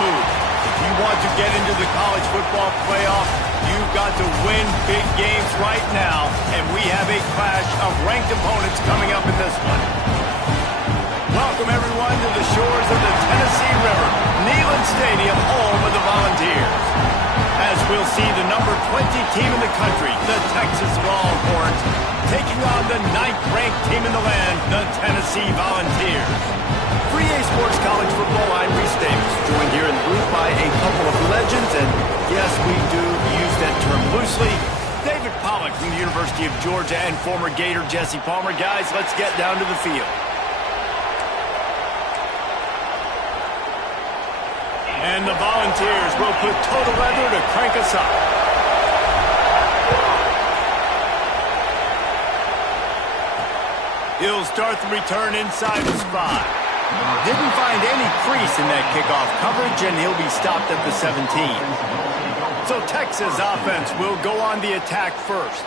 move. If you want to get into the college football playoff, you've got to win big games right now, and we have a clash of ranked opponents coming up in this one. Welcome, everyone, to the shores of the Tennessee River, Neyland Stadium, home of the Volunteers. As we'll see the number 20 team in the country, the Texas Longhorns, taking on the 9th-ranked team in the land, the Tennessee Volunteers. For EA Sports College Football, I'm Reese Davis, joined here in the booth by a couple of legends, and yes, we do use that term loosely. David Pollack from the University of Georgia and former Gator Jesse Palmer. Guys, let's get down to the field. And the Volunteers will put total leather to crank us up. He'll start the return inside the spot. Didn't find any crease in that kickoff coverage, and he'll be stopped at the 17. So Texas offense will go on the attack first.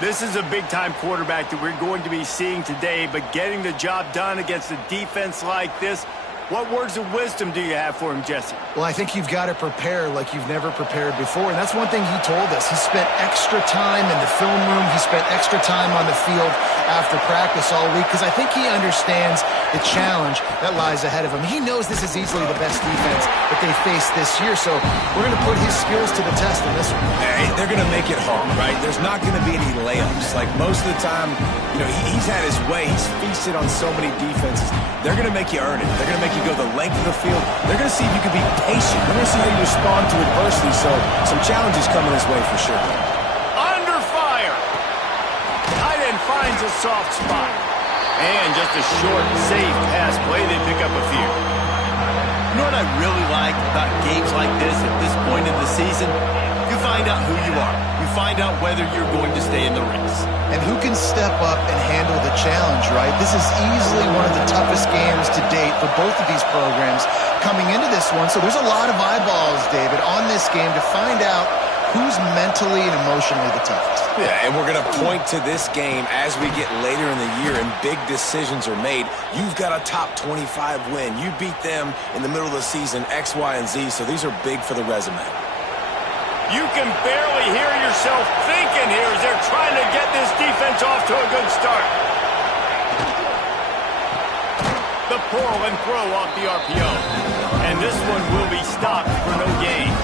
This is a big-time quarterback that we're going to be seeing today, but getting the job done against a defense like this, what words of wisdom do you have for him, Jesse? Well, I think you've got to prepare like you've never prepared before, and that's one thing he told us. He spent extra time in the film room. He spent extra time on the field after practice all week because I think he understands the challenge that lies ahead of him. He knows this is easily the best defense that they face this year, so we're going to put his skills to the test in this one. Hey, they're going to make it hard, right? There's not going to be any layups. Like most of the time, you know, he's had his way. He's feasted on so many defenses. They're going to make you earn it. They're going to make you go the length of the field. They're going to see if you can be patient. They're going to see how you respond to adversity, so some challenges coming his way for sure. Under fire. Tight end finds a soft spot. And just a short, safe pass play. They pick up a few. You know what I really like about games like this at this point in the season? You find out who you are. You find out whether you're going to stay in the race. And who can step up and handle the challenge, right? This is easily one of the toughest games to date for both of these programs coming into this one. So there's a lot of eyeballs, David, on this game to find out who's mentally and emotionally the toughest. Yeah, and we're going to point to this game as we get later in the year and big decisions are made. You've got a top 25 win. You beat them in the middle of the season, X, Y, and Z, so these are big for the resume. You can barely hear yourself thinking here as they're trying to get this defense off to a good start. The pull and throw off the RPO. And this one will be stopped for no gain.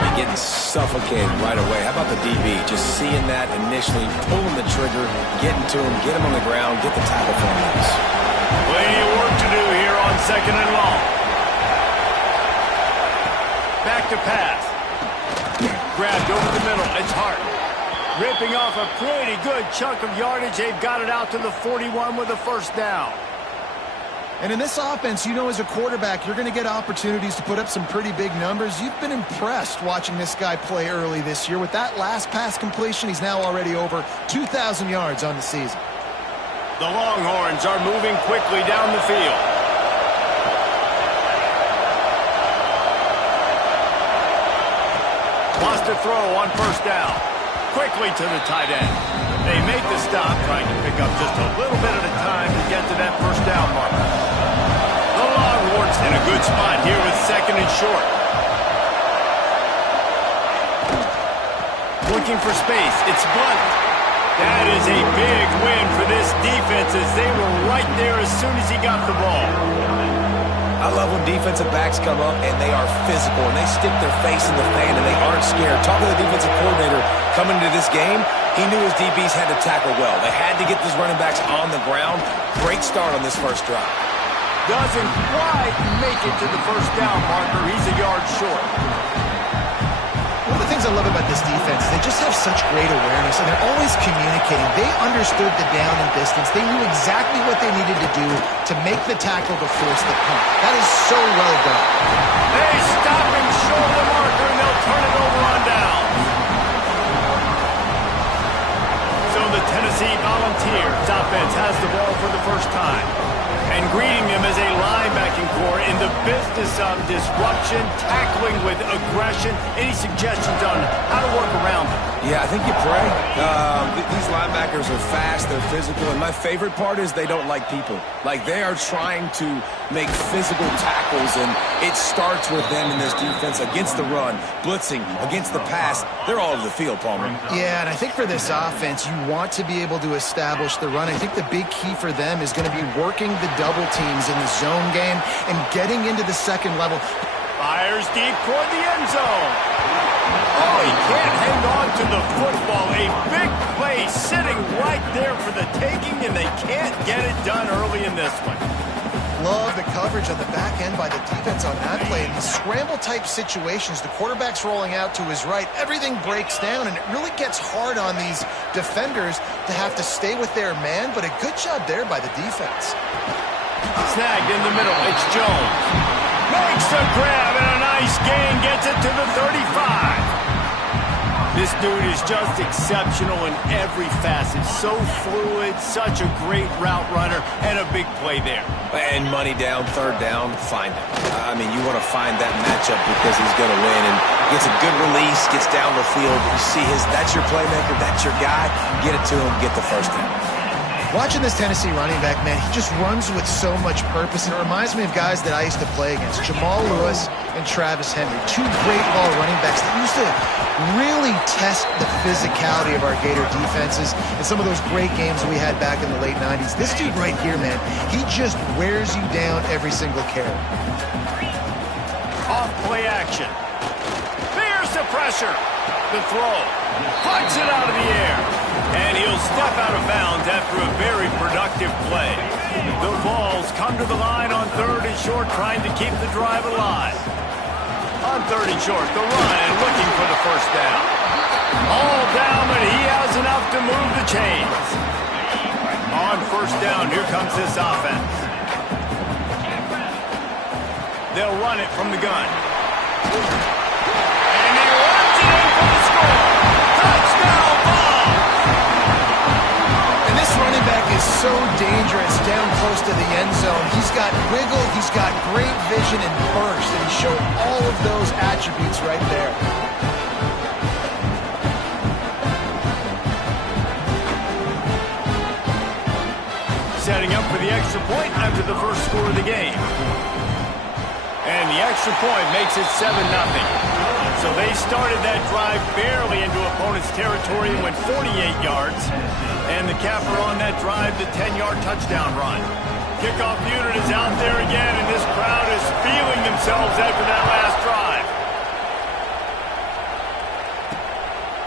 You're getting suffocated right away. How about the DB? Just seeing that initially, pulling the trigger, getting to him, get him on the ground, get the tackle for him. Plenty of work to do here on 2nd and long. Back to pass. Grabbed over the middle. It's Hart. Ripping off a pretty good chunk of yardage. They've got it out to the 41 with a first down. And in this offense, you know, as a quarterback, you're going to get opportunities to put up some pretty big numbers. You've been impressed watching this guy play early this year. With that last pass completion, he's now already over 2,000 yards on the season. The Longhorns are moving quickly down the field. Wants to throw on first down. Quickly to the tight end. They make the stop, trying to pick up just a little bit at a time to get to that first down mark. The Longhorns in a good spot here with 2nd and short. Looking for space. It's Blunt. That is a big win for this defense as they were right there as soon as he got the ball. I love when defensive backs come up and they are physical and they stick their face in the fan and they aren't scared. Talking to the defensive coordinator coming into this game, he knew his DBs had to tackle well. They had to get these running backs on the ground. Great start on this first drive. Doesn't quite make it to the first down marker. He's a yard short. One of the things I love about this defense is they just have such great awareness, and they're always communicating. They understood the down and distance. They knew exactly what they needed to do to make the tackle to force the punt. That is so well done. They stop him short of the marker, and they'll turn it over on down. So the Tennessee Volunteers offense has the ball for the first time. And greeting them as a linebacking core in the business of disruption, tackling with aggression. Any suggestions on how to work around them? Yeah, I think you pray. These linebackers are fast, they're physical, and my favorite part is they don't like people. Like, they are trying to make physical tackles, and it starts with them in this defense against the run, blitzing, against the pass. They're all over the field, Palmer. Yeah, and I think for this offense, you want to be able to establish the run. I think the big key for them is going to be working the double teams in the zone game and getting into the second level. Fires deep toward the end zone. Oh, he can't hang on to the football. A big play sitting right there for the taking, and they can't get it done early in this one. Love the coverage on the back end by the defense on that play. In these scramble-type situations, the quarterback's rolling out to his right. Everything breaks down, and it really gets hard on these defenders to have to stay with their man, but a good job there by the defense. Snagged in the middle. It's Jones. Makes a grab and a nice gain. Gets it to the 35. This dude is just exceptional in every facet. So fluid, such a great route runner, and a big play there. And money down, third down, find him. I mean, you want to find that matchup because he's going to win. And gets a good release, gets down the field. You see that's your playmaker, that's your guy. Get it to him, get the first down. Watching this Tennessee running back, man, he just runs with so much purpose. And it reminds me of guys that I used to play against, Jamal Lewis and Travis Henry, two great ball running backs that used to really test the physicality of our Gator defenses and some of those great games we had back in the late 90s. This dude right here, man, he just wears you down every single carry. Off play action. Fears the pressure. The throw. Punts it out of the air. And he'll step out of bounds after a very productive play. The Vols come to the line on 3rd and short, trying to keep the drive alive. On 3rd and short, the run and looking for the first down. All down, but he has enough to move the chains. On 1st down, here comes this offense. They'll run it from the gun. And he runs it in for the score. Touchdown, Vols! And this running back is so dangerous down close to the end zone. He's got wiggle, he's got great vision and burst, and he showed all of those attributes right there. Setting up for the extra point after the first score of the game. And the extra point makes it 7-0. So they started that drive barely into opponent's territory and went 48 yards. And the capper on that drive, the 10-yard touchdown run. Kickoff unit is out there again, and this crowd is feeling themselves after that last drive.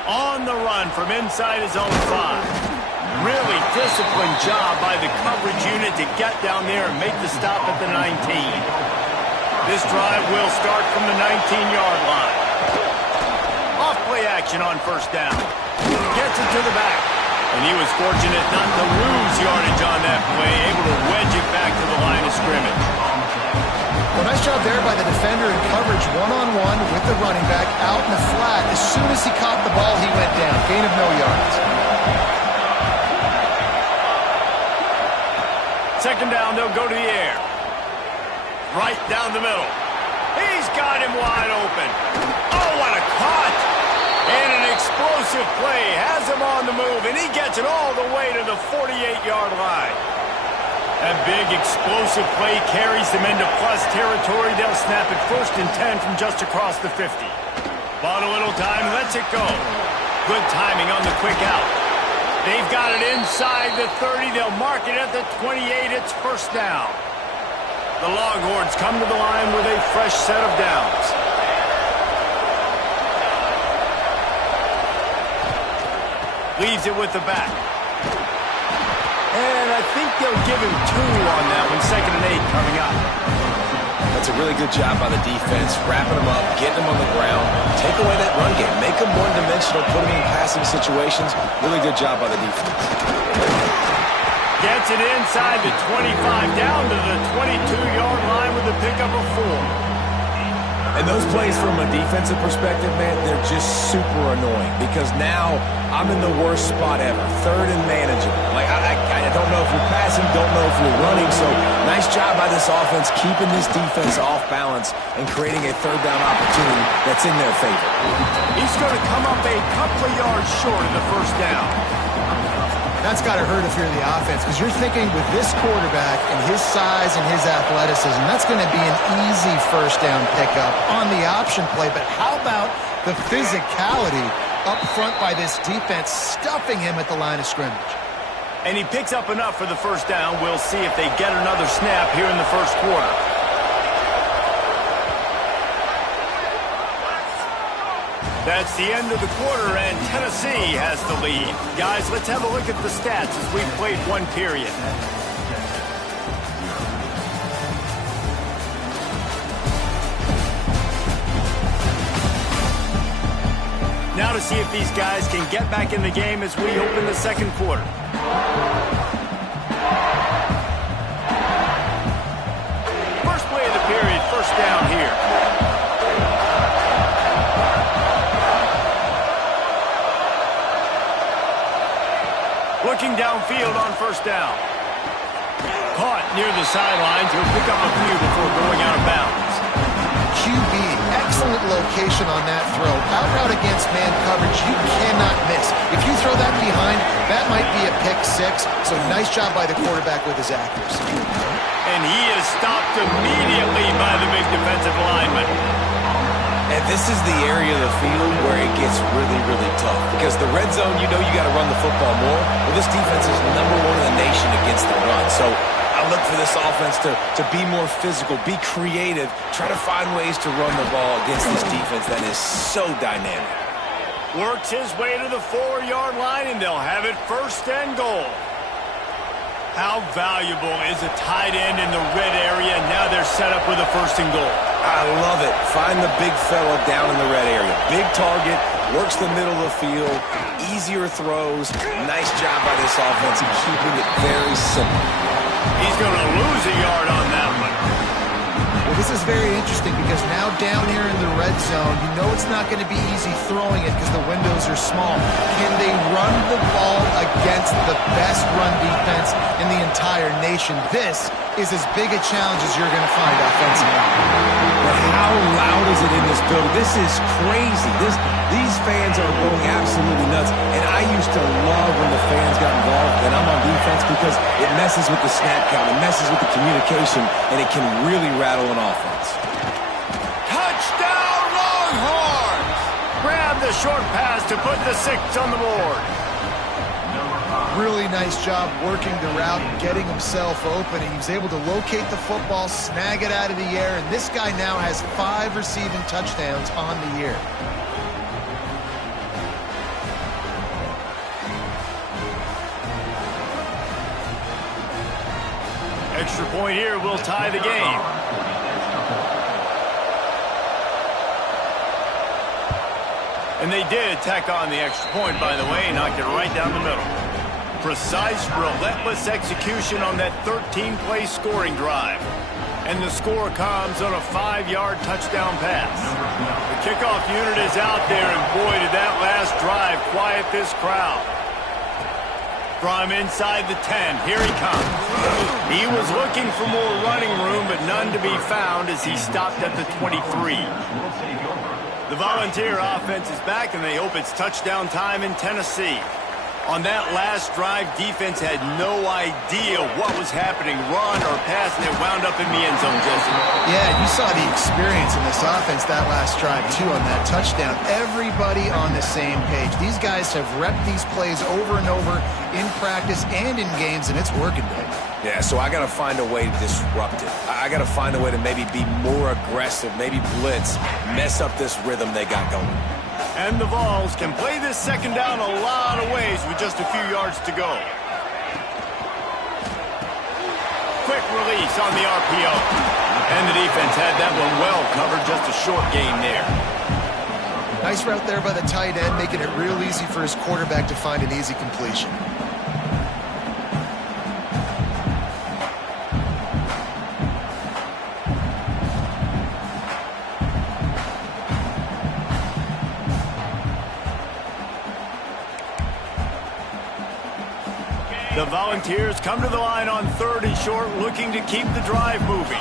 On the run from inside his own 5. Really disciplined job by the coverage unit to get down there and make the stop at the 19. This drive will start from the 19-yard line. Off play action on 1st down. Gets it to the back. And he was fortunate not to lose yardage on that play, able to wedge it back to the line of scrimmage. Well, nice job there by the defender in coverage, one-on-one with the running back out in the flat. As soon as he caught the ball, he went down. Gain of no yards. 2nd down, they'll go to the air. Right down the middle. He's got him wide open. Oh, what a cut! And an explosive play has him on the move, and he gets it all the way to the 48-yard line. That big explosive play carries them into plus territory. They'll snap it 1st and 10 from just across the 50. Bought a little time, lets it go. Good timing on the quick out. They've got it inside the 30. They'll mark it at the 28. It's 1st down. The Longhorns come to the line with a fresh set of downs. Leaves it with the back. And I think they'll give him 2 on that one. 2nd and 8 coming up. That's a really good job by the defense, wrapping them up, getting them on the ground, take away that run game, make them one-dimensional, put them in passing situations. Really good job by the defense. Gets it inside the 25, down to the 22-yard line with a pickup of 4. And those plays from a defensive perspective, man, they're just super annoying because now I'm in the worst spot ever, third and manageable. Like, I don't know if you're passing, don't know if you're running, so nice job by this offense keeping this defense off balance and creating a third down opportunity that's in their favor. He's going to come up a couple of yards short of the first down. That's got to hurt if you're the offense, because you're thinking with this quarterback and his size and his athleticism, that's going to be an easy first down pickup on the option play. But how about the physicality up front by this defense, stuffing him at the line of scrimmage? And he picks up enough for the first down. We'll see if they get another snap here in the first quarter. That's the end of the quarter, and Tennessee has the lead. Guys, let's have a look at the stats as we've played one period. Now to see if these guys can get back in the game as we open the second quarter. First play of the period, first down here. Looking downfield on first down. Caught near the sidelines. He'll pick up a few before going out of bounds. QB, excellent location on that throw. Out route against man coverage, you cannot miss. If you throw that behind, that might be a pick six. So nice job by the quarterback with his accuracy. And he is stopped immediately by the big defensive lineman. And this is the area of the field where it gets really, really tough. Because the red zone, you know you got to run the football more. Well, this defense is #1 in the nation against the run. So I look for this offense to be more physical, be creative, try to find ways to run the ball against this defense that is so dynamic. Works his way to the 4-yard line, and they'll have it first and goal. How valuable is a tight end in the red area? Now they're set up with a first and goal. I love it. Find the big fella down in the red area. Big target, works the middle of the field, easier throws. Nice job by this offense in keeping it very simple. He's going to lose a yard on that one. Well, this is very interesting because now down here in the red zone, you know it's not going to be easy throwing it because the windows are small. Can they run the ball against the best run defense in the entire nation? This is as big a challenge as you're going to find offensively. But how loud is it in this building? This is crazy. These fans are going absolutely nuts. And I used to love when the fans got involved and I'm on defense because it messes with the snap count, it messes with the communication, and it can really rattle an offense. Touchdown, Longhorns! Grab the short pass to put the 6 on the board. Really nice job working the route and getting himself open. He was able to locate the football, snag it out of the air, and this guy now has 5 receiving touchdowns on the year. Extra point here will tie the game. And they did tack on the extra point, by the way, knocked it right down the middle. Precise, relentless execution on that 13-play scoring drive. And the score comes on a 5-yard touchdown pass. The kickoff unit is out there, and boy, did that last drive quiet this crowd. From inside the 10, here he comes. He was looking for more running room, but none to be found as he stopped at the 23. The Volunteer offense is back, and they hope it's touchdown time in Tennessee. On that last drive, defense had no idea what was happening, run or pass, and it wound up in the end zone, Jesse. Yeah, you saw the experience in this offense that last drive, too, on that touchdown. Everybody on the same page. These guys have repped these plays over and over in practice and in games, and it's working, baby. Yeah, so I got to find a way to disrupt it. I got to find a way to maybe be more aggressive, maybe blitz, mess up this rhythm they got going. And the Vols can play this second down a lot of ways with just a few yards to go. Quick release on the RPO. And the defense had that one well covered, just a short gain there. Nice route there by the tight end, making it real easy for his quarterback to find an easy completion. The Volunteers come to the line on 3rd and short, looking to keep the drive moving.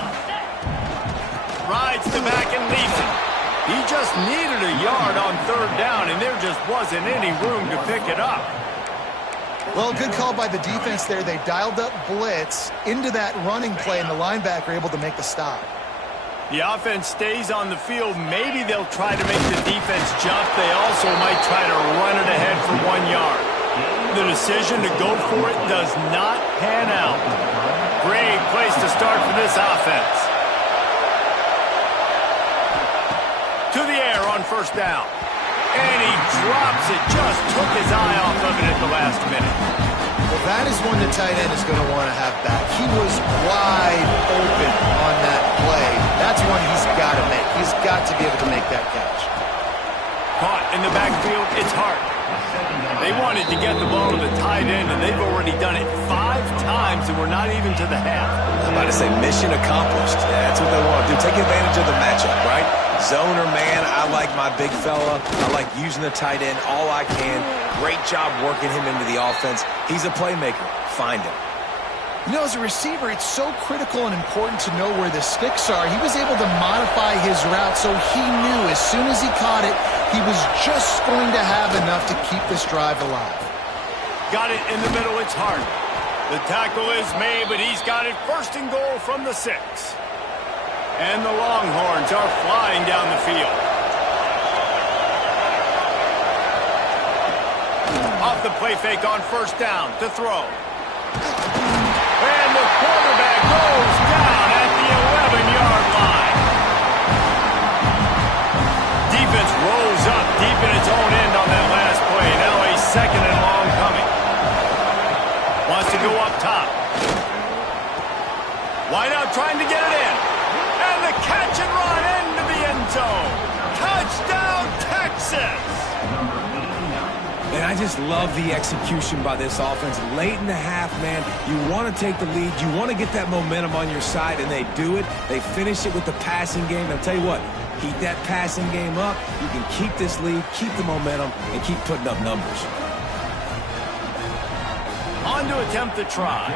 Rides the back and leaves it. He just needed a yard on 3rd down, and there just wasn't any room to pick it up. Well, good call by the defense there. They dialed up blitz into that running play, and the linebacker able to make the stop. The offense stays on the field. Maybe they'll try to make the defense jump. They also might try to run it ahead for 1 yard. The decision to go for it does not pan out. Great place to start for this offense. To the air on 1st down. And he drops it. Just took his eye off of it at the last minute. Well, that is one the tight end is going to want to have back. He was wide open on that play. That's one he's got to make. He's got to be able to make that catch. Caught in the backfield, it's hard. They wanted to get the ball to the tight end, and they've already done it 5 times, and we're not even to the half. I'm about to say mission accomplished. Yeah, that's what they want to do. Take advantage of the matchup, right? Zone or man, I like my big fella. I like using the tight end all I can. Great job working him into the offense. He's a playmaker. Find him. You know, as a receiver, it's so critical and important to know where the sticks are. He was able to modify his route, so he knew as soon as he caught it, he was just going to have enough to keep this drive alive. Got it in the middle, it's hard. The tackle is made, but he's got it 1st and goal from the 6. And the Longhorns are flying down the field. Off the play fake on 1st down to throw. And the quarterback goes down at the 11-yard line. Defense rolls up deep in its own end on that last play. Now a 2nd and long coming. Wants to go up top. Wide out trying to get it in. And the catch and run into the end zone. Touchdown, Texas! And I just love the execution by this offense. Late in the half, man, you want to take the lead. You want to get that momentum on your side, and they do it. They finish it with the passing game. I'll tell you what, keep that passing game up. You can keep this lead, keep the momentum, and keep putting up numbers. On to attempt the try.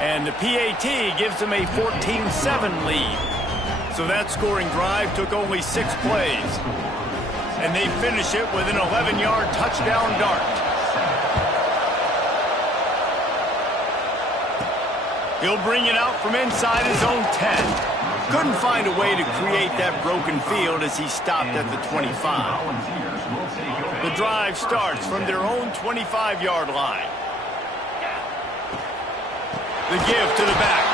And the PAT gives them a 14-7 lead. So that scoring drive took only 6 plays. And they finish it with an 11-yard touchdown dart. He'll bring it out from inside his own 10. Couldn't find a way to create that broken field as he stopped at the 25. The drive starts from their own 25-yard line. The give to the back.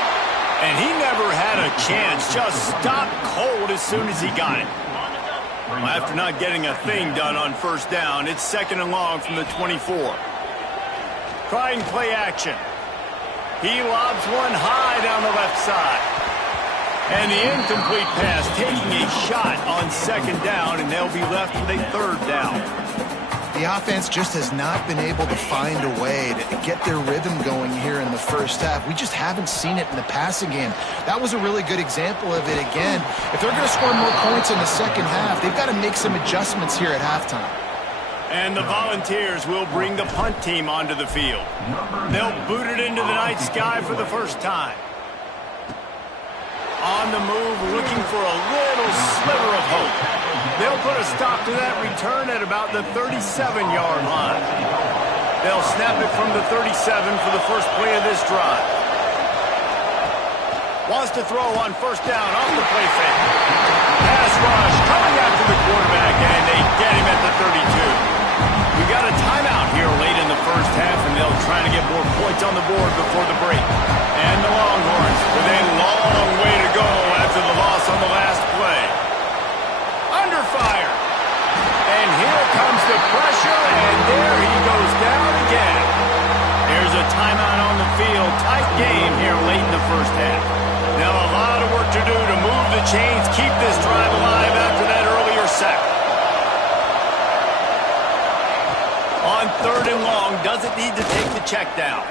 And he never had a chance, just stopped cold as soon as he got it. After not getting a thing done on 1st down, it's 2nd and long from the 24. Trying play action. He lobs one high down the left side. And the incomplete pass taking a shot on 2nd down, and they'll be left with a 3rd down. The offense just has not been able to find a way to get their rhythm going here in the 1st half. We just haven't seen it in the passing game. That was a really good example of it again. If they're going to score more points in the 2nd half, they've got to make some adjustments here at halftime. And the Volunteers will bring the punt team onto the field. They'll boot it into the night sky for the 1st time. On the move, looking for a little sliver of hope. They'll put a stop to that return at about the 37-yard line. They'll snap it from the 37 for the first play of this drive. Wants to throw on 1st down off the play fake. Pass rush coming after the quarterback, and they get him at the 32. We got a timeout here late in the 1st half, and they'll try to get more points on the board before the break. And the Longhorns with a long way to go after the loss on the last play. Under fire. And here comes the pressure, and there he goes down again. There's a timeout on the field. Tight game here late in the 1st half. Now a lot of work to do to move the chains, keep this drive alive after that earlier sack. On 3rd and long, doesn't need to take the check down.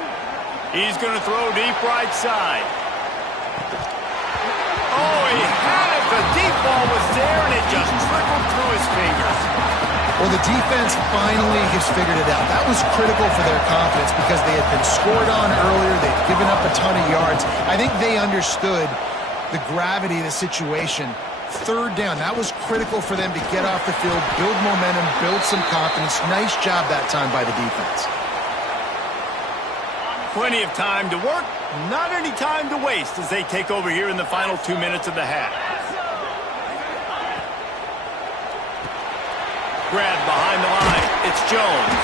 He's going to throw deep right side. Oh, he had it. The deep ball was there, and it just trickled through his fingers. Well, the defense finally has figured it out. That was critical for their confidence because they had been scored on earlier. They'd given up a ton of yards. I think they understood the gravity of the situation. Third down, that was critical for them to get off the field, build momentum, build some confidence. Nice job that time by the defense. Plenty of time to work, not any time to waste as they take over here in the final 2 minutes of the half. Grab behind the line. It's Jones.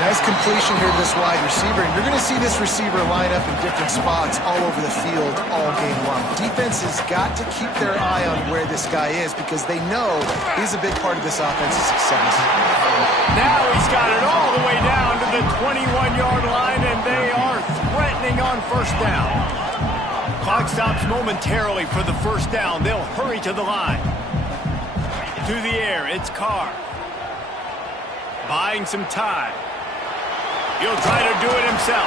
Nice completion here to this wide receiver. And you're going to see this receiver line up in different spots all over the field all game long. Defense has got to keep their eye on where this guy is because they know he's a big part of this offense's success. Now he's got it all the way down to the 21-yard line, and they are threatening on first down. Clock stops momentarily for the first down. They'll hurry to the line. To the air, it's Carr. Buying some time. He'll try to do it himself.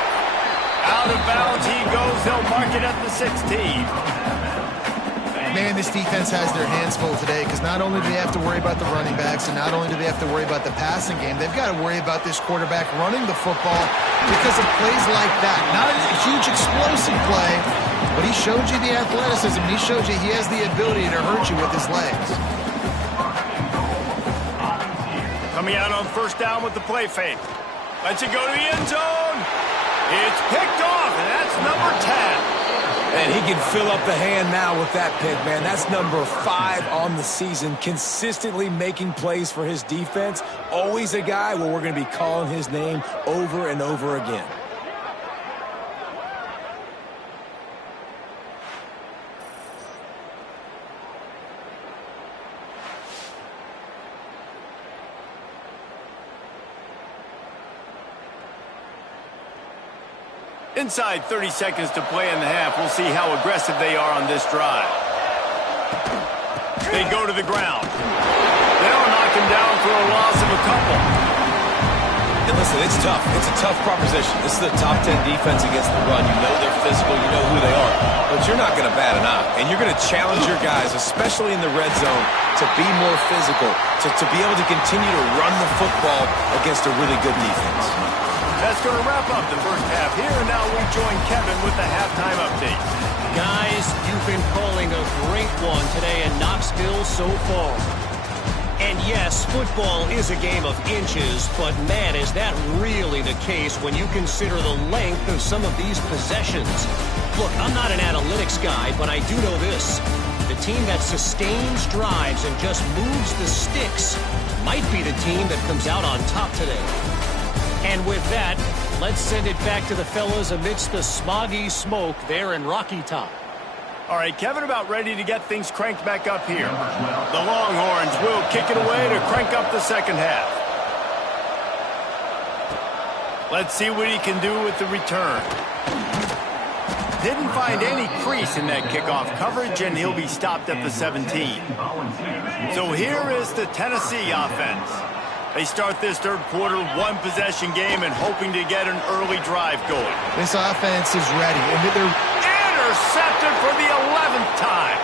Out of bounds he goes. They'll mark it at the 16. Man, this defense has their hands full today because not only do they have to worry about the running backs and not only do they have to worry about the passing game, they've got to worry about this quarterback running the football because of plays like that. Not a huge explosive play, but he showed you the athleticism. He showed you he has the ability to hurt you with his legs. Coming out on first down with the play fake. Lets it go to the end zone. It's picked off, and that's number 10. And he can fill up the hand now with that pick, man. That's number 5 on the season, consistently making plays for his defense. Always a guy where we're going to be calling his name over and over again. Inside 30 seconds to play in the half. We'll see how aggressive they are on this drive. They go to the ground. They'll knock him down for a loss of a couple. And listen, it's tough. It's a tough proposition. This is the top 10 defense against the run. You know they're physical. You know who they are. But you're not going to bat an eye. And you're going to challenge your guys, especially in the red zone, to be more physical, to be able to continue to run the football against a really good defense. That's going to wrap up the first half here, and now we join Kevin with the halftime update. Guys, you've been calling a great one today in Knoxville so far. And yes, football is a game of inches, but man, is that really the case when you consider the length of some of these possessions. Look, I'm not an analytics guy, but I do know this. The team that sustains drives and just moves the sticks might be the team that comes out on top today. And with that, let's send it back to the fellas amidst the smoggy smoke there in Rocky Top. All right, Kevin, about ready to get things cranked back up here. The Longhorns will kick it away to crank up the second half. Let's see what he can do with the return. Didn't find any crease in that kickoff coverage, and he'll be stopped at the 17. So here is the Tennessee offense. They start this third quarter, one-possession game, and hoping to get an early drive going. This offense is ready. And they're intercepted for the 11th time.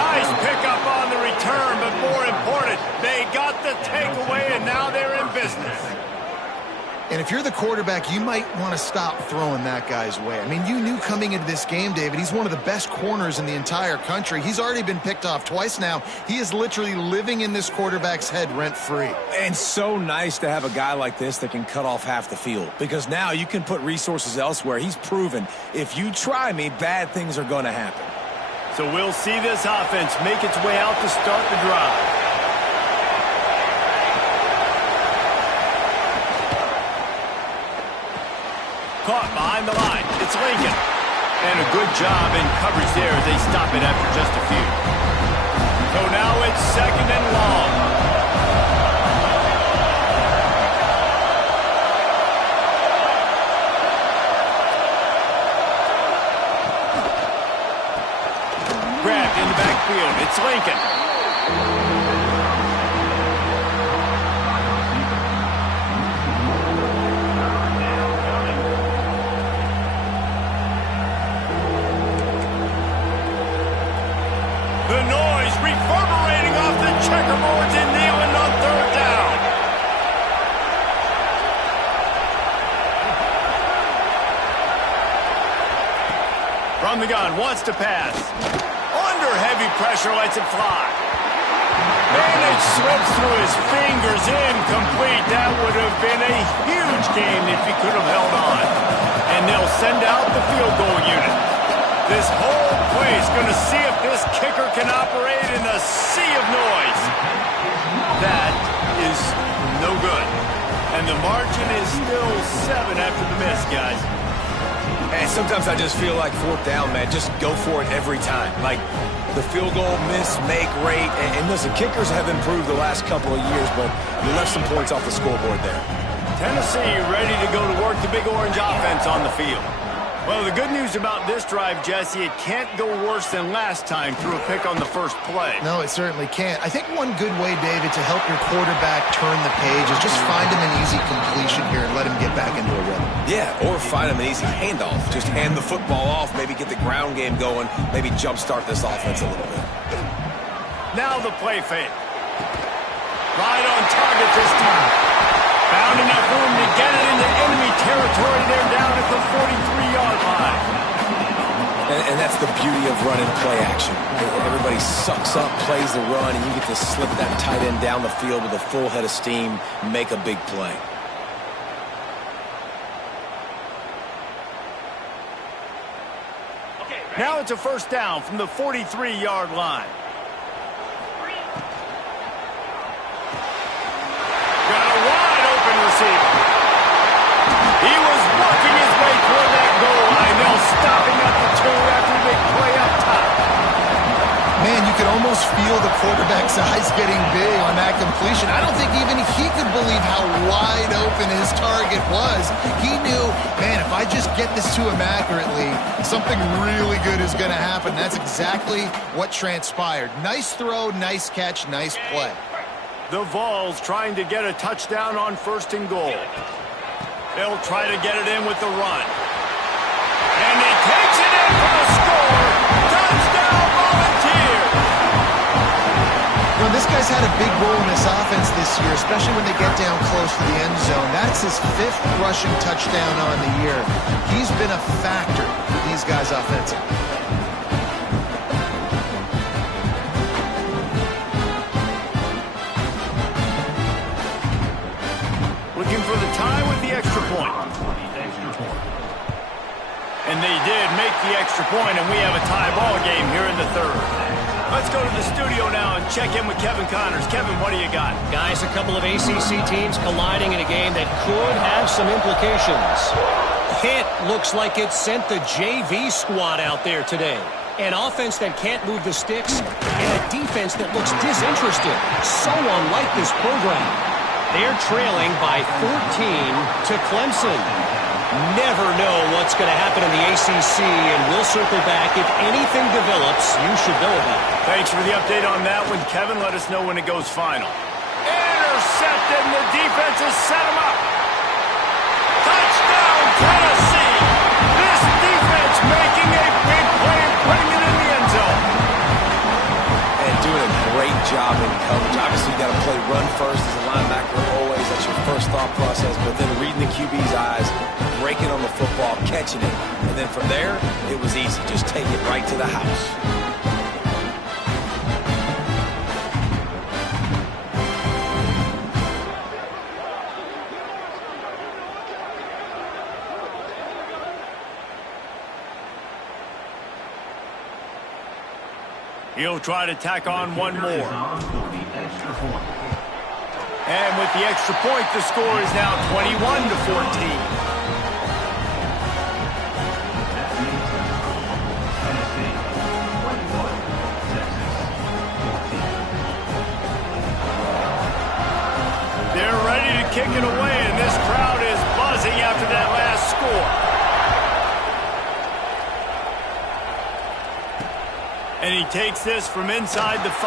Nice pickup on the return, but more important, they got the takeaway, and now they're in business. And if you're the quarterback, you might want to stop throwing that guy's way. I mean, you knew coming into this game, David, he's one of the best corners in the entire country. He's already been picked off twice now. He is literally living in this quarterback's head rent-free. And so nice to have a guy like this that can cut off half the field, because now you can put resources elsewhere. He's proven if you try me, bad things are going to happen. So we'll see this offense make its way out to start the drive. Caught behind the line. It's Lincoln. And a good job in coverage there as they stop it after just a few. So now it's second and long. Grabbed in the backfield. It's Lincoln. The noise reverberating off the From the gun, wants to pass. Under heavy pressure, lets it fly. And it slips through his fingers, incomplete. That would have been a huge game if he could have held on. And they'll send out the field goal unit. This whole play is going to see if this kicker can operate in a sea of noise. That is no good. And the margin is still 7 after the miss, guys. And sometimes I just feel like fourth down, man, just go for it every time. Like the field goal miss, make rate. And listen, kickers have improved the last couple of years, but you left some points off the scoreboard there. Tennessee ready to go to work the Big Orange offense on the field. Well, the good news about this drive, Jesse, it can't go worse than last time through a pick on the first play. No, it certainly can't. I think one good way, David, to help your quarterback turn the page is just find him an easy completion here and let him get back into a rhythm. Yeah, or find him an easy handoff. Just hand the football off, maybe get the ground game going, maybe jumpstart this offense a little bit. Now the play fake. Right on target this time. Found enough room to get it into enemy territory there down at the 43-yard line. And that's the beauty of running play action. Everybody sucks up, plays the run, and you get to slip that tight end down the field with a full head of steam, make a big play. Now it's a first down from the 43-yard line. He was working his way toward that goal line. They'll stop him at the 2 after the big play up top. Man, you could almost feel the quarterback's eyes getting big on that completion. I don't think even he could believe how wide open his target was. He knew, man, if I just get this to him accurately, something really good is going to happen. That's exactly what transpired. Nice throw, nice catch, nice play. The Vols trying to get a touchdown on 1st and goal. They'll try to get it in with the run. And he takes it in for a score. Touchdown, Volunteers! You know, this guy's had a big role in this offense this year, especially when they get down close to the end zone. That's his 5th rushing touchdown on the year. He's been a factor for these guys offensively. Looking for the tie with the extra point. And they did make the extra point, and we have a tie ball game here in the 3rd. Let's go to the studio now and check in with Kevin Connors. Kevin, what do you got? Guys, a couple of ACC teams colliding in a game that could have some implications. Pitt looks like it sent the JV squad out there today. An offense that can't move the sticks and a defense that looks disinterested. So unlike this program. They're trailing by 14 to Clemson. Never know what's going to happen in the ACC, and we'll circle back. If anything develops, you should know about it. Thanks for the update on that one, Kevin. Let us know when it goes final. Intercepted, and the defense has set him up. Touchdown, Tennessee! This defense making a big play and putting it in the end zone. And doing a great job in coverage. Obviously, you got to play run first as a linebacker always. That's your first thought process. But then reading the QB's eyes, breaking on the football, catching it. And then from there, it was easy. Just take it right to the house. He'll try to tack on one more. And with the extra point, the score is now 21 to 14. They're ready to kick it away, and this crowd is buzzing after that last score. And he takes this from inside the 5.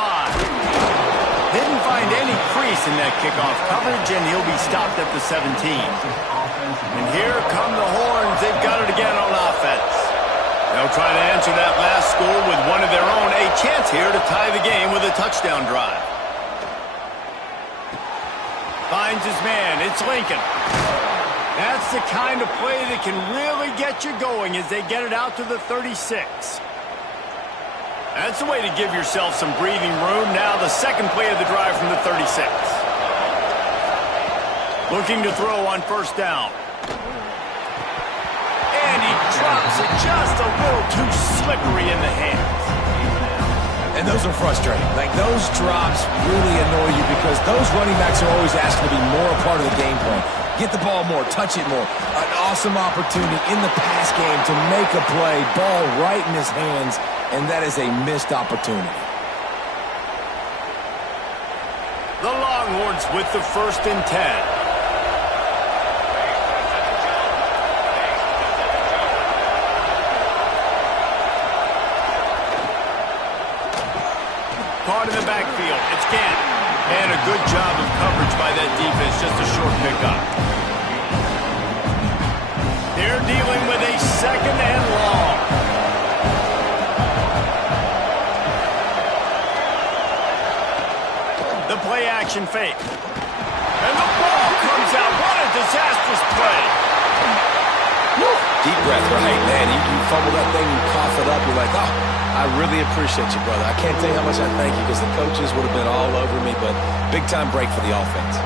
Didn't find any crease in that kickoff coverage, and he'll be stopped at the 17. And here come the horns. They've got it again on offense. They'll try to answer that last score with one of their own. A chance here to tie the game with a touchdown drive. Finds his man. It's Lincoln. That's the kind of play that can really get you going as they get it out to the 36. That's the way to give yourself some breathing room. Now the second play of the drive from the 36. Looking to throw on first down. And he drops it just a little too slippery in the hands. And those are frustrating. Like, those drops really annoy you because those running backs are always asked to be more a part of the game plan. Get the ball more, touch it more. An awesome opportunity in the pass game to make a play, ball right in his hands, and that is a missed opportunity. The Longhorns with the 1st and 10. Caught in the backfield. It's Gannon. And a good job of coverage by that defense. Just a short pickup. They're dealing with a 2nd and long. The play action fake. And the ball comes out. What a disastrous play. Deep breath, right, man? You fumble that thing, you cough it up, you're like, oh, I really appreciate you, brother. I can't tell you how much I thank you because the coaches would have been all over me, but big-time break for the offense.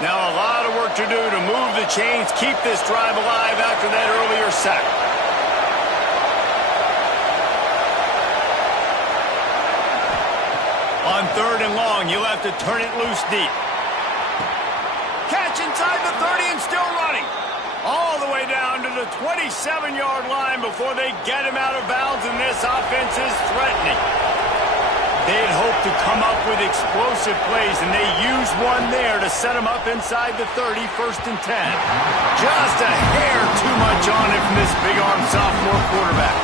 Now a lot of work to do to move the chains, keep this drive alive after that earlier sack. On 3rd and long, you'll have to turn it loose deep. Catch inside the 30 and still running. All the way down to the 27-yard line before they get him out of bounds, and this offense is threatening. They'd hoped to come up with explosive plays, and they used one there to set them up inside the 30, 1st and 10. Just a hair too much on it from this big-arm sophomore quarterback.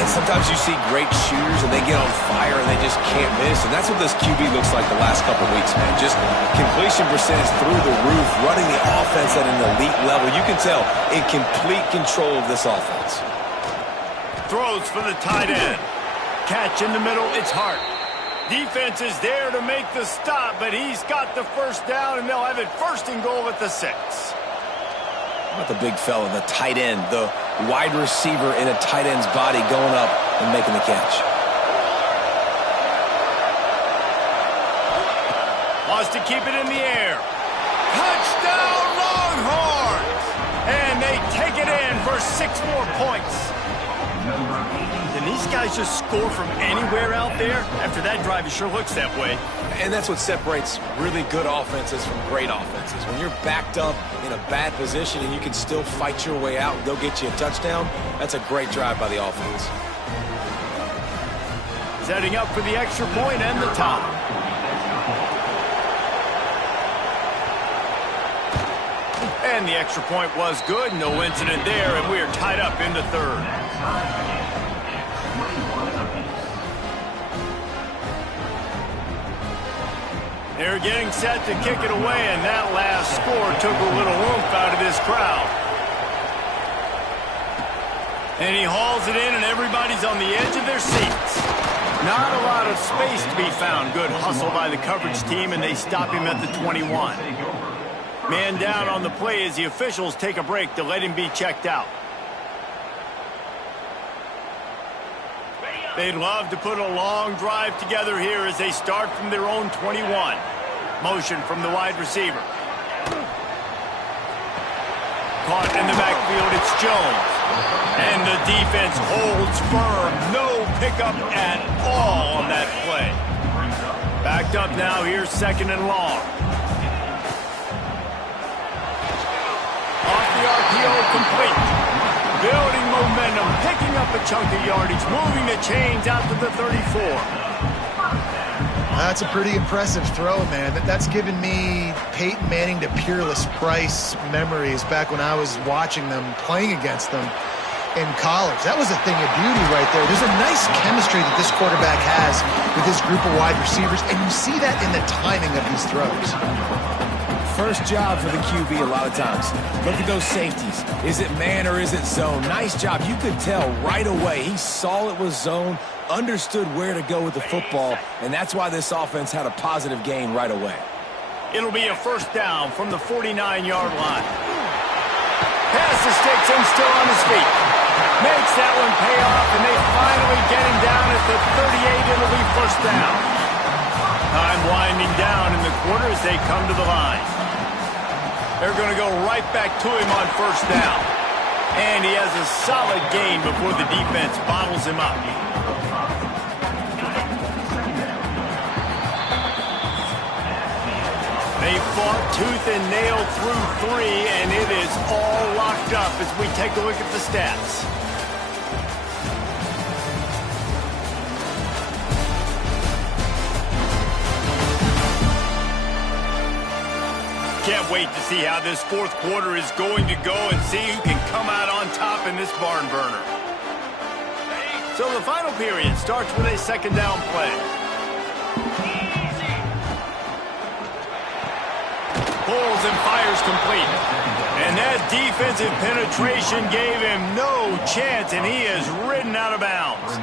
And sometimes you see great shooters, and they get on fire, and they just can't miss. And that's what this QB looks like the last couple weeks, man. Just completion percentage through the roof, running the offense at an elite level. You can tell in complete control of this offense. Throws for the tight end. Catch in the middle, it's Hart. Defense is there to make the stop, but he's got the 1st down, and they'll have it 1st and goal at the 6. How about the big fella, the tight end, the wide receiver in a tight end's body going up and making the catch. Wants to keep it in the air. Touchdown, Longhorns! And they take it in for 6 more points. Can these guys just score from anywhere out there? After that drive, it sure looks that way. And that's what separates really good offenses from great offenses. When you're backed up in a bad position and you can still fight your way out and go get you a touchdown, that's a great drive by the offense. Setting up for the extra point and the top. And the extra point was good. No incident there, and we are tied up in the 3rd. They're getting set to kick it away, and that last score took a little oomph out of this crowd. And he hauls it in, and everybody's on the edge of their seats. Not a lot of space to be found. Good hustle by the coverage team, and they stop him at the 21. Man down on the play as the officials take a break to let him be checked out. They'd love to put a long drive together here as they start from their own 21. Motion from the wide receiver. Caught in the backfield, it's Jones. And the defense holds firm. No pickup at all on that play. Backed up now, here's 2nd and long. Off the RPO, complete. Building momentum, picking up a chunk of yardage, moving the chains out to the 34. That's a pretty impressive throw, man. That's given me Peyton Manning to Peerless Price memories back when I was watching them, playing against them in college. That was a thing of beauty right there. There's a nice chemistry that this quarterback has with his group of wide receivers, and you see that in the timing of these throws. First job for the QB a lot of times. Look at those safeties. Is it man or is it zone? Nice job. You could tell right away. He saw it was zone, understood where to go with the football, and that's why this offense had a positive gain right away. It'll be a first down from the 49-yard line. Pass the sticks and still on his feet. Makes that one pay off, and they finally get him down at the 38. It'll be first down. Time winding down in the quarter as they come to the line. They're going to go right back to him on first down. And he has a solid gain before the defense bottles him up. They fought tooth and nail through 3, and it is all locked up as we take a look at the stats. Can't wait to see how this fourth quarter is going to go and see who can come out on top in this barn burner. So the final period starts with a second down play. Pulls and fires complete. And that defensive penetration gave him no chance, and he is ridden out of bounds.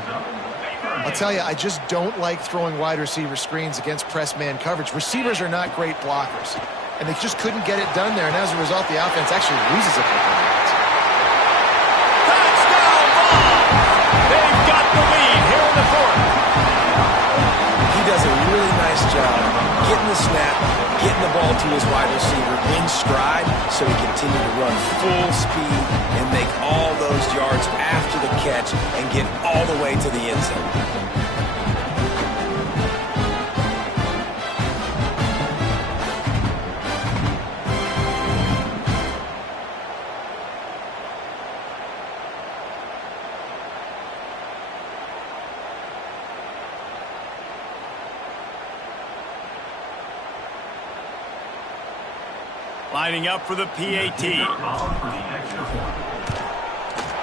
I'll tell you, I just don't like throwing wide receiver screens against press man coverage. Receivers are not great blockers, and they just couldn't get it done there, and as a result, the offense actually loses a couple of yards. Touchdown ball! They've got the lead here in the fourth. He does a really nice job getting the snap, getting the ball to his wide receiver in stride so he continue to run full speed and make all those yards after the catch and get all the way to the end zone. Lining up for the PAT. The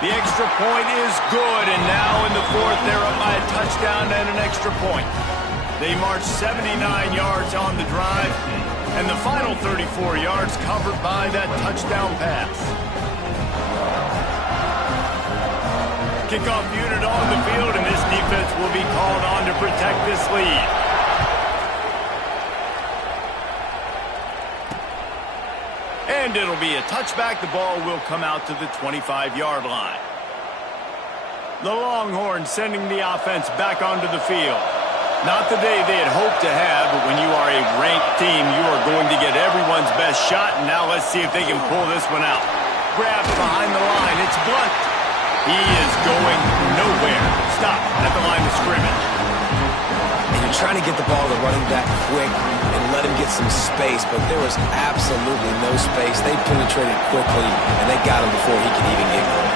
extra point is good, and now in the fourth, they're up by a touchdown and an extra point. They march 79 yards on the drive, and the final 34 yards covered by that touchdown pass. Kickoff unit on the field, and this defense will be called on to protect this lead. And it'll be a touchback. The ball will come out to the 25-yard line. The Longhorns sending the offense back onto the field. Not the day they had hoped to have, but when you are a ranked team, you are going to get everyone's best shot. And now let's see if they can pull this one out. Grabs behind the line. It's Blunt. He is going nowhere. Stop at the line of scrimmage. And you're trying to get the ball to running back quick and let him get some space, but there was absolutely no space. They penetrated quickly, and they got him before he could even get going.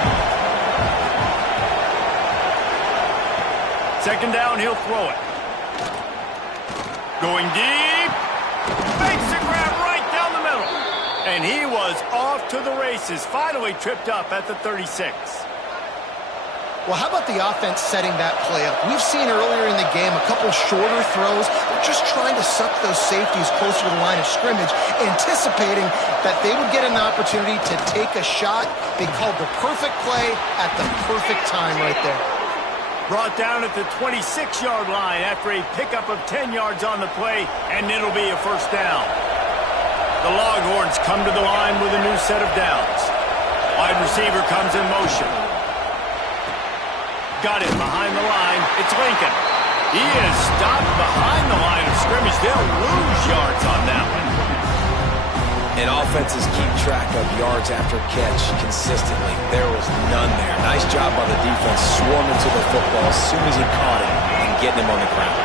Second down, he'll throw it. Going deep. Makes the grab right down the middle. And he was off to the races, finally tripped up at the 36. Well, how about the offense setting that play up? We've seen earlier in the game a couple shorter throws. They're just trying to suck those safeties closer to the line of scrimmage, anticipating that they would get an opportunity to take a shot. They called the perfect play at the perfect time right there. Brought down at the 26-yard line after a pickup of 10 yards on the play, and it'll be a first down. The Longhorns come to the line with a new set of downs. Wide receiver comes in motion. Got it behind the line. It's Lincoln. He is stopped behind the line of scrimmage. They'll lose yards on that one. And offenses keep track of yards after catch consistently. There was none there. Nice job by the defense swarming to the football as soon as he caught it and getting him on the ground.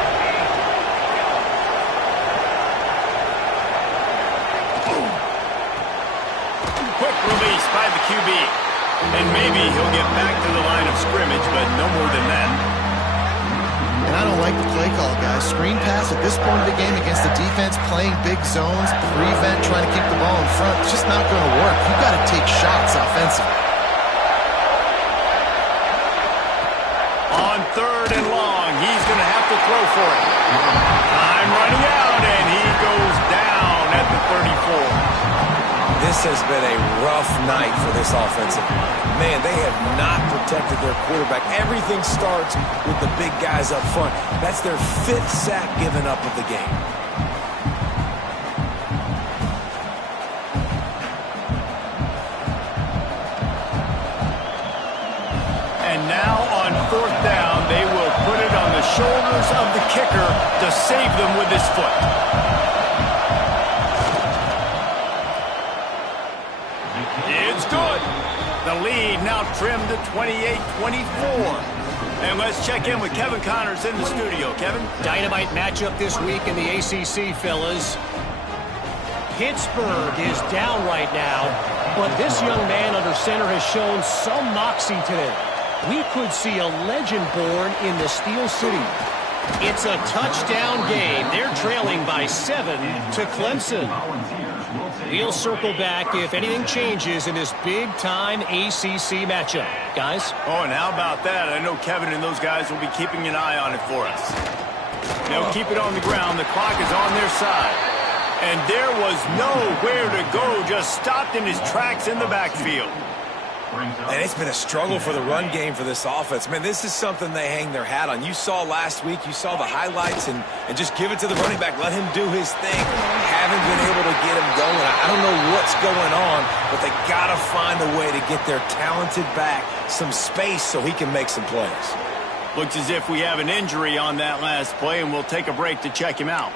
Quick release by the QB. And maybe he'll get back to the line of scrimmage, but no more than that. And I don't like the play call, guys. Screen pass at this point of the game against the defense, playing big zones, prevent, trying to keep the ball in front. It's just not going to work. You've got to take shots offensively. On third and long, he's going to have to throw for it. Time running out, and he goes down at the 34. This has been a rough night for this offensive line. Man, they have not protected their quarterback. Everything starts with the big guys up front. That's their 5th sack given up of the game. And now on 4th down, they will put it on the shoulders of the kicker to save them with his foot. It's good. The lead now trimmed to 28-24. And let's check in with Kevin Connors in the studio. Kevin? Dynamite matchup this week in the ACC, fellas. Pittsburgh is down right now, but this young man under center has shown some moxie today. We could see a legend born in the Steel City. It's a touchdown game. They're trailing by 7 to Clemson. We'll circle back if anything changes in this big-time ACC matchup. Guys? Oh, and how about that? I know Kevin and those guys will be keeping an eye on it for us. They'll keep it on the ground. The clock is on their side. And there was nowhere to go, just stopped in his tracks in the backfield. And it's been a struggle for the run game for this offense. Man, this is something they hang their hat on. You saw last week, you saw the highlights, and just give it to the running back. Let him do his thing. Haven't been able to get him going. I don't know what's going on, but they got to find a way to get their talented back some space so he can make some plays. Looks as if we have an injury on that last play, and we'll take a break to check him out.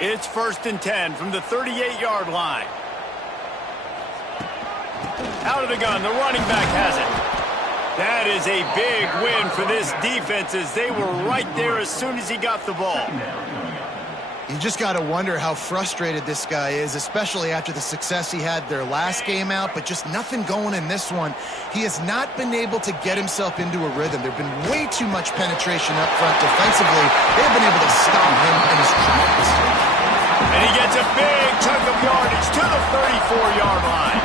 It's 1st and 10 from the 38-yard line. Out of the gun, the running back has it. That is a big win for this defense as they were right there as soon as he got the ball. You just got to wonder how frustrated this guy is, especially after the success he had their last game out, but just nothing going in this one. He has not been able to get himself into a rhythm. There have been way too much penetration up front defensively. They've been able to stop him in his tracks. And he gets a big chunk of yardage to the 34-yard line.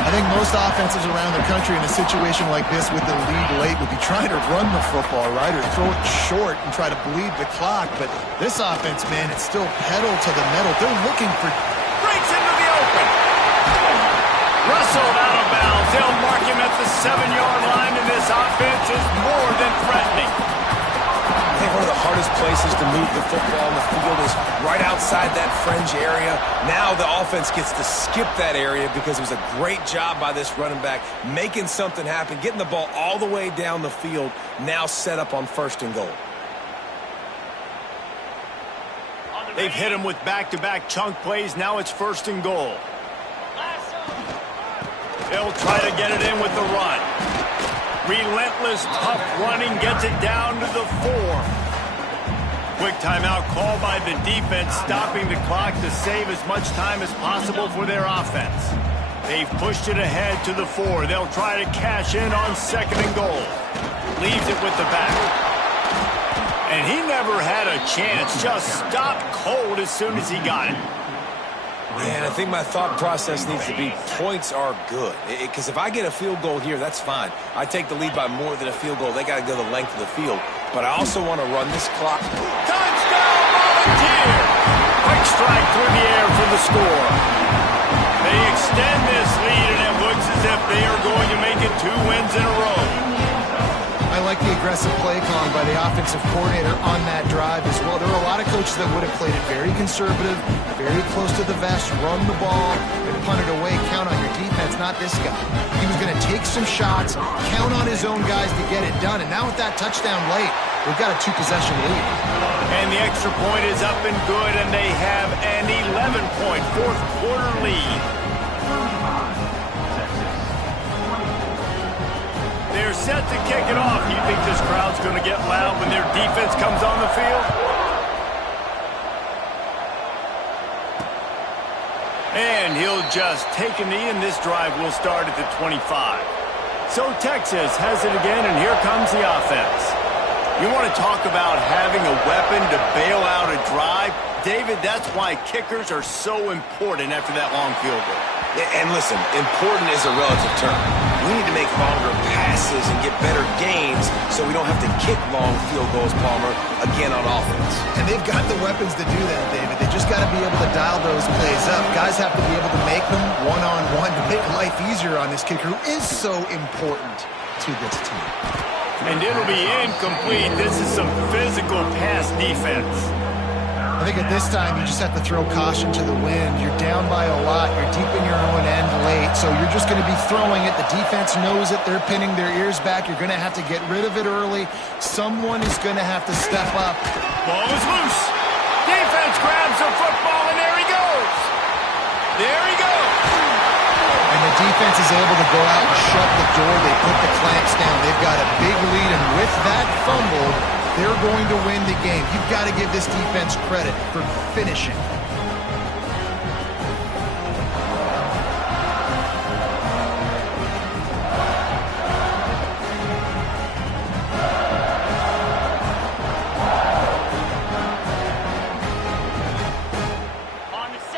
I think most offenses around the country in a situation like this with the lead late would be trying to run the football, right, or throw it short and try to bleed the clock. But this offense, man, it's still pedal to the metal. They're looking for... Breaks into the open. Russell out of bounds. They'll mark him at the 7-yard line, and this offense is more than threatening. I think one of the hardest places to move the football on the field is right outside that fringe area. Now the offense gets to skip that area because it was a great job by this running back making something happen, getting the ball all the way down the field, now set up on 1st and goal. They've hit him with back-to-back chunk plays. Now it's 1st and goal. They'll try to get it in with the run. Relentless, tough running gets it down to the 4. Quick timeout called by the defense, stopping the clock to save as much time as possible for their offense. They've pushed it ahead to the 4. They'll try to cash in on 2nd and goal. Leaves it with the back. And he never had a chance, just stopped cold as soon as he got it. And I think my thought process needs to be points are good. Because if I get a field goal here, that's fine. I take the lead by more than a field goal. They got to go the length of the field. But I also want to run this clock. Touchdown, Volunteer! Quick strike through the air for the score. They extend this lead, and it looks as if they are going to make it 2 wins in a row. I like the aggressive play calling by the offensive coordinator on that drive as well. There are a lot of coaches that would have played it very conservative, very close to the vest, run the ball, and punt it away, count on your defense, not this guy. He was going to take some shots, count on his own guys to get it done, and now with that touchdown late, they've got a 2-possession lead. And the extra point is up and good, and they have an 11-point fourth-quarter lead. They're set to kick it off. You think this crowd's going to get loud when their defense comes on the field? And he'll just take a knee, and this drive will start at the 25. So Texas has it again, and here comes the offense. You want to talk about having a weapon to bail out a drive? David, that's why kickers are so important after that long field goal. And listen, important is a relative term. We need to make longer passes and get better gains so we don't have to kick long field goals, Palmer, again on offense. And they've got the weapons to do that, David. They just got to be able to dial those plays up. Guys have to be able to make them one-on-one to make life easier on this kicker who is so important to this team. And it'll be incomplete. This is some physical pass defense. I think at this time, you just have to throw caution to the wind. You're down by a lot. You're deep in your own end late, so you're just going to be throwing it. The defense knows it. They're pinning their ears back. You're going to have to get rid of it early. Someone is going to have to step up. Ball is loose. Defense grabs the football, and there he goes. There he goes. And the defense is able to go out and shut the door. They put the clamps down. They've got a big lead, and with that fumble, they're going to win the game. You've got to give this defense credit for finishing.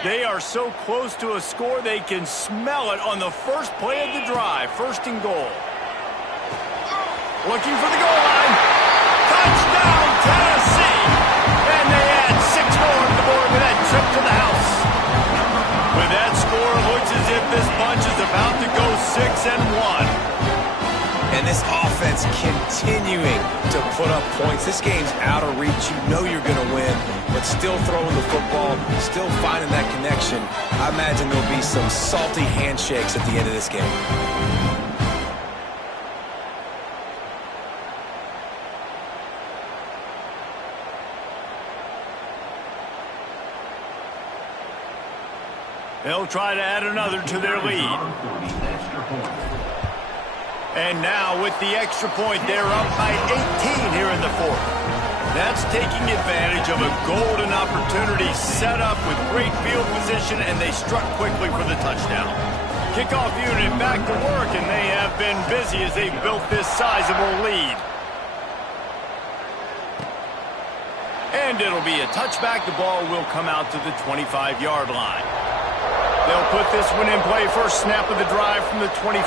They are so close to a score, they can smell it on the first play of the drive. First and goal. Looking for the goal line. Touchdown, Tennessee! And they add 6 more to the board with that trip to the house. With that score, it looks as if this bunch is about to go 6-1. And this offense continuing to put up points. This game's out of reach. You know you're going to win, but still throwing the football, still finding that connection. I imagine there'll be some salty handshakes at the end of this game. They'll try to add another to their lead. And now with the extra point, they're up by 18 here in the fourth. That's taking advantage of a golden opportunity set up with great field position, and they struck quickly for the touchdown. Kickoff unit back to work, and they have been busy as they've built this sizable lead. And it'll be a touchback. The ball will come out to the 25-yard line. They'll put this one in play. First snap of the drive from the 25.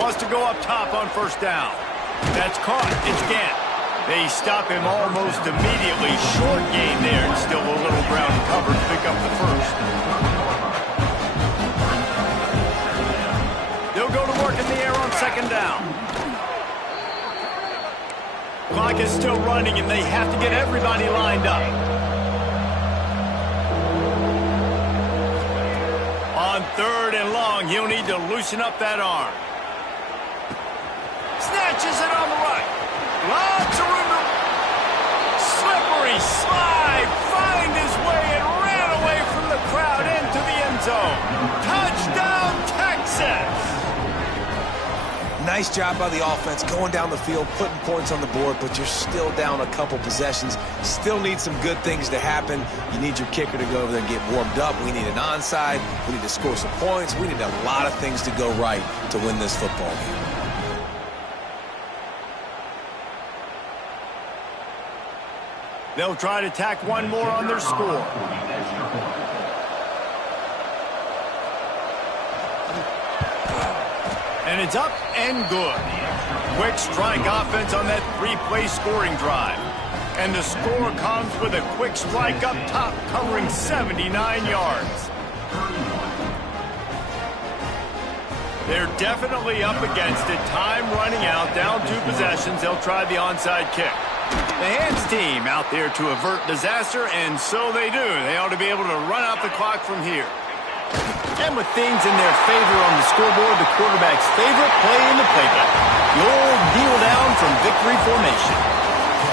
Wants to go up top on first down. That's caught. It's Gant. They stop him almost immediately. Short gain there, and still a little ground cover to pick up the first. They'll go to work in the air on second down. Clock is still running, and they have to get everybody lined up. On third and long, he'll need to loosen up that arm. Snatches it on the right. Lots of room to... Slippery slide. Find his way and ran away from the crowd into the end zone. Touchdown, Texas! Nice job by the offense going down the field, putting points on the board, but you're still down a couple possessions. Still need some good things to happen. You need your kicker to go over there and get warmed up. We need an onside. We need to score some points. We need a lot of things to go right to win this football game. They'll try to tack one more on their score. And it's up and good. Quick strike offense on that 3-play scoring drive. And the score comes with a quick strike up top, covering 79 yards. They're definitely up against it. Time running out, down 2 possessions. They'll try the onside kick. The hands team out there to avert disaster, and so they do. They ought to be able to run out the clock from here. And with things in their favor on the scoreboard, the quarterback's favorite play in the playbook, the old kneel down from victory formation.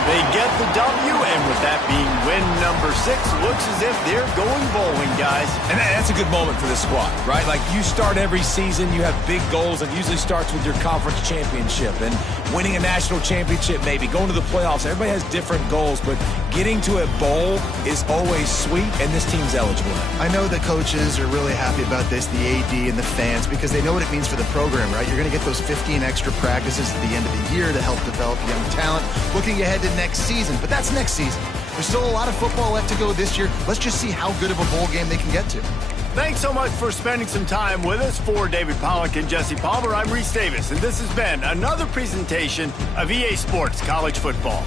They get the W, and with that being win number 6, looks as if they're going bowling, guys. And that's a good moment for this squad, right? Like, you start every season, you have big goals. It usually starts with your conference championship. And winning a national championship, maybe going to the playoffs. Everybody has different goals, but getting to a bowl is always sweet, and this team's eligible now. I know the coaches are really happy about this, the AD and the fans, because they know what it means for the program, right? You're going to get those 15 extra practices at the end of the year to help develop young talent, looking ahead to next season. But that's next season. There's still a lot of football left to go this year. Let's just see how good of a bowl game they can get to. Thanks so much for spending some time with us. For David Pollack and Jesse Palmer, I'm Reese Davis, and this has been another presentation of EA Sports College Football.